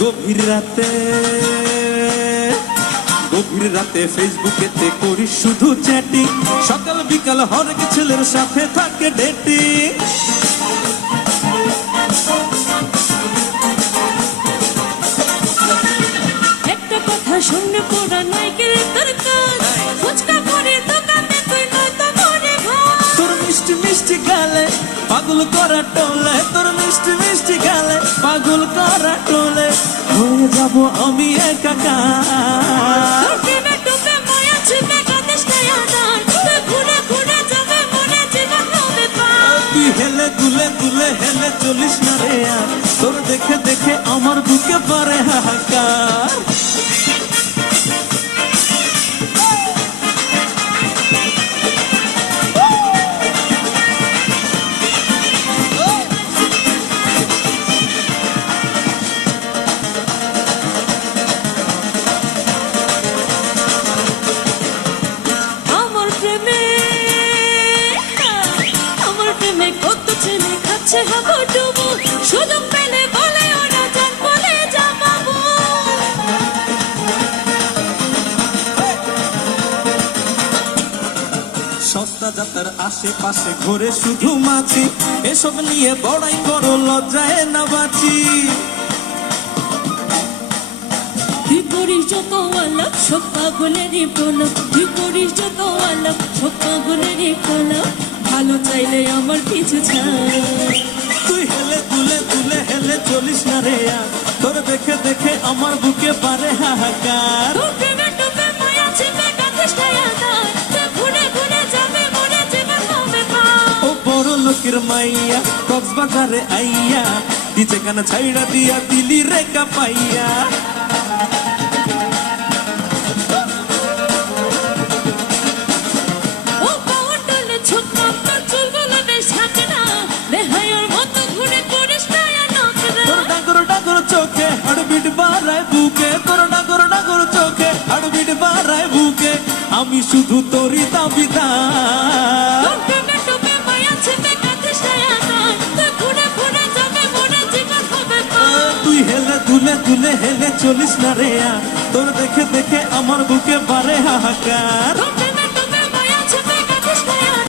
গভীর রাতে ফেসবুকেতে করি শুধু চ্যাটিং, সকাল বিকাল হরেক ছেলের সাথে থাকে ডেটিং। একটা কথা শুনে পুরা নাইকের দরকার, ফুচকা করে দোকানে তুই নয়তো মরে ভাই। তোর মিষ্টি মিষ্টি গালে পাগল করা টোলে, তোর মিষ্টি মিষ্টি গালে পাগল করা টোলে, হয়ে যাব আমি একাকার। প্রেমে ডুবে মায়া ছিপে কাঁদিস না আদার, তুই ঘুরে ঘুরে যাবে মনে জীবন হবে পার। তুই হেলে দুলে দুলে হেলে চলিস না রে আর, তোর দেখে দেখে আমার বুকে পারে হাহাকার। আমার প্রেমে কত ছেলে খাচ্ছে হাবুডুবু, সুযোগ পেলে বলে ওরা জান বলে জামাবো। সস্তা যাতার আশেপাশে ঘুরে শুধু মাছি, এসব নিয়ে বড়াই বড় লজ্জায় না বাঁচি। তুই করিস যত আলাপ সব পাগলেরই প্রলাপ, তুই করিস যত আলাপ সব পাগলেরই প্রলাপ, ভালো চাইলে আমার পিছু ছাড়। তুই হেলে দুলে দুলে হেলে চলিস না রে আর, তোর দেখে দেখে আমার বুকে পারে হাহাকার। তোর প্রেমে ডুবে মায়া ছিপে কাঁদিস না আদার, তুই ঘুরে ঘুরে যাবে মনে জীবন হবে পার। ও বড় লোকের মাইয়া কক্সবাজারে আইয়া, দিছে কান ছাইড়া দিয়া দিলি রে কাপাইয়া। ও পাওয়ার ডলে ছোট্টা তোর চুলগুলো বেশ থাকে না, বেহায়ার মতো ঘুরে করিস না নকরা। তোর ডাগর ডাগর চোখে হাড়বিট বাড়ায় বুকে, তোর ডাগর ডাগর চোখে হাড়বিট বাড়ায় বুকে, আমি শুধু তোরই দাবিদার। তোর প্রেমে ডুবে মায়া ছিপে কাঁদিস না আদার, তুই ঘুরে ঘুরে যাবে মনে জীবন হবে পার। তুই হেলে দুলে দুলে হেলে চলিস না রে আর, তোর দেখে দেখে আমার বুকে পারে হাহাকার। তোর প্রেমে